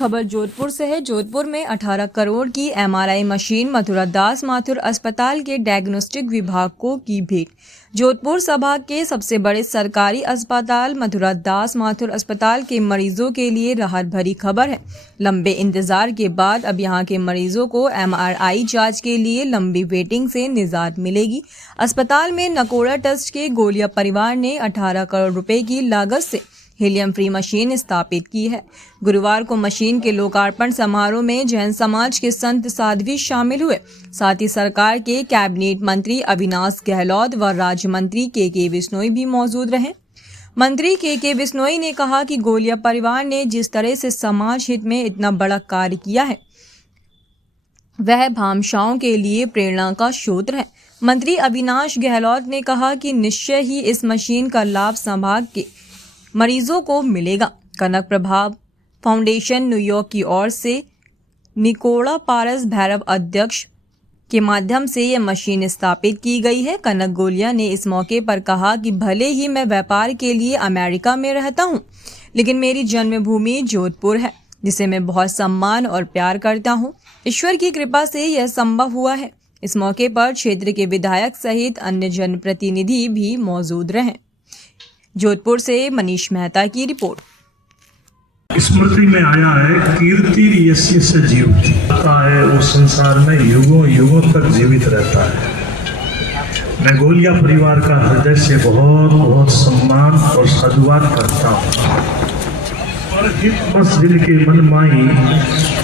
खबर जोधपुर से है। जोधपुर में 18 करोड़ की एमआरआई मशीन मथुरा दास माथुर अस्पताल के डायग्नोस्टिक विभाग को की भेंट। जोधपुर संभाग के सबसे बड़े सरकारी अस्पताल मथुरा दास माथुर अस्पताल के मरीजों के लिए राहत भरी खबर है। लंबे इंतजार के बाद अब यहां के मरीजों को एमआरआई जांच के लिए लंबी वेटिंग से निजात मिलेगी। अस्पताल में नकोड़ा ट्रस्ट के गोलिया परिवार ने 18 करोड़ रुपए की लागत से हीलियम फ्री मशीन स्थापित की है। गुरुवार को मशीन के लोकार्पण समारोह में जैन समाज के संत साध्वी शामिल हुए। साथ ही सरकार के कैबिनेट मंत्री अविनाश गहलोत व राज्य मंत्री के बिश्नोई भी मौजूद रहे। मंत्री के बिश्नोई ने कहा कि गोलिया परिवार ने जिस तरह से समाज हित में इतना बड़ा कार्य किया है वह भामाशाहों के लिए प्रेरणा का स्रोत है। मंत्री अविनाश गहलोत ने कहा कि निश्चय ही इस मशीन का लाभ संभाग के मरीजों को मिलेगा। कनक प्रभाव फाउंडेशन न्यूयॉर्क की ओर से निकोड़ा पारस भैरव अध्यक्ष के माध्यम से यह मशीन स्थापित की गई है। कनक गोलिया ने इस मौके पर कहा कि भले ही मैं व्यापार के लिए अमेरिका में रहता हूं, लेकिन मेरी जन्मभूमि जोधपुर है, जिसे मैं बहुत सम्मान और प्यार करता हूं। ईश्वर की कृपा से यह संभव हुआ है। इस मौके पर क्षेत्र के विधायक सहित अन्य जनप्रतिनिधि भी मौजूद रहे। जोधपुर से मनीष मेहता की रिपोर्ट। स्मृति में आया है कीर्ति यस्य से जीवति है, वो संसार में युगों युगों तक जीवित रहता है। मैं गोलिया परिवार का हृदय से बहुत बहुत सम्मान और साधुवाद करता हूँ। और बस दिल के मन माई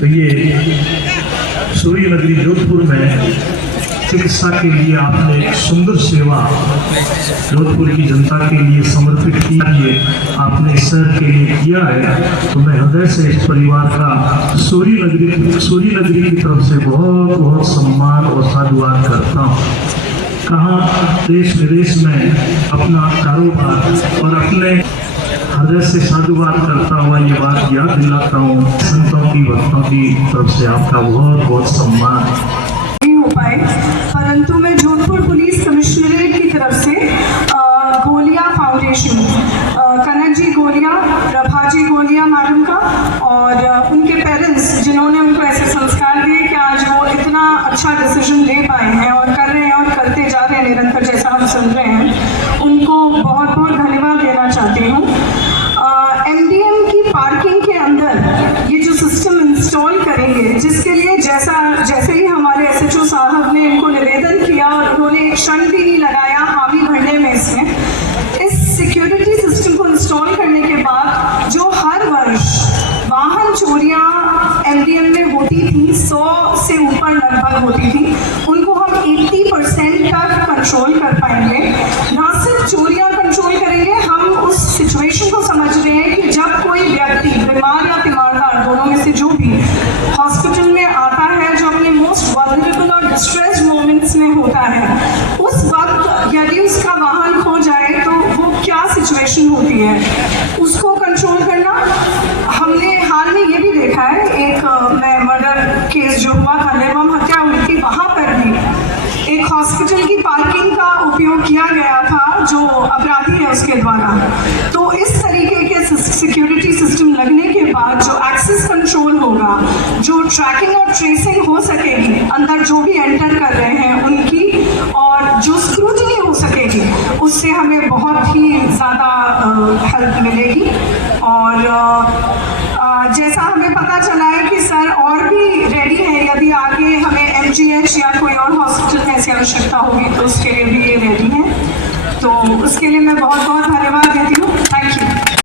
तो ये सूर्य नगरी जोधपुर में चिकित्सा के लिए आपने एक सुंदर सेवा जोधपुर की जनता के लिए समर्पित की है, आपने इस शहर के लिए किया है। तो मैं हृदय से इस परिवार का सूर्य नगरी की तरफ से बहुत बहुत सम्मान और साधुवाद करता हूँ। कहाँ देश विदेश में अपना कारोबार और अपने हृदय से साधुवाद करता हुआ ये बात याद दिलाता हूँ, संतों की भक्तों की तरफ से आपका बहुत बहुत सम्मान पाए, परंतु मैं जोधपुर पुलिस कमिश्नरेट की तरफ से गोलिया फाउंडेशन कनक जी गोलिया, प्रभा जी गोलिया मैडम का और उनके पेरेंट्स जिन्होंने उनको ऐसे संस्कार दिए कि आज वो इतना अच्छा डिसीजन ले पाए हैं और कर रहे हैं और करते जा रहे हैं निरंतर, जैसा हम सुन रहे हैं, उनको बहुत बहुत धन्यवाद देना चाहती हूँ। एमडीएम की पार्किंग के अंदर ये जो सिस्टम इंस्टॉल करेंगे, जिसके लिए जैसे ही हमारे एसएचओ साहब ने इनको निवेदन किया और उन्होंने एक क्षण भी नहीं लगाया हामी भरने में इसमें, इस सिक्योरिटी सिस्टम को इंस्टॉल करने के बाद जो हर वर्ष वाहन चोरियां एमडीएम में होती थी, 100 से ऊपर लगभग होती थी, उनको हम 80% तक कंट्रोल कर पाएंगे। ना सिर्फ चोरियां कंट्रोल करेंगे, हम उस सिचुएशन को समझ रहे हैं कि जब कोई व्यक्ति बीमार या तीमारदार दोनों में से जो भी हॉस्पिटल में आता है, जो अपने मोस्ट वल्नरेबल और डिस्ट्रेस्ड मोमेंट्स में होता है, उस वक्त यदि उसका वाहन खो जाए तो वो क्या सिचुएशन होती है, उसको कंट्रोल करना। हमने हाल में ये भी देखा है, एक मर्डर केस जो हुआ था, निर्मम हत्या हुई थी, वहाँ पर भी एक हॉस्पिटल की पार्किंग का उपयोग किया गया था जो अपराधी है उसके द्वारा। तो इस तरीके के सिक्योरिटी सिस्टम लगने के बाद जो एक्सेस कंट्रोल होगा, जो ट्रैकिंग और ट्रेसिंग हो सकेगी अंदर जो भी एंटर कर रहे हैं उनकी, और जो स्क्रूटनी हो सकेगी, उससे हमें बहुत ही ज़्यादा हेल्प मिलेगी। और जैसा हमें पता चला है कि सर और भी रेडी है, यदि आगे हमें एमजीएच या कोई और हॉस्पिटल में ऐसी आवश्यकता होगी तो उसके लिए भी ये रेडी है। तो उसके लिए मैं बहुत बहुत धन्यवाद देती हूँ।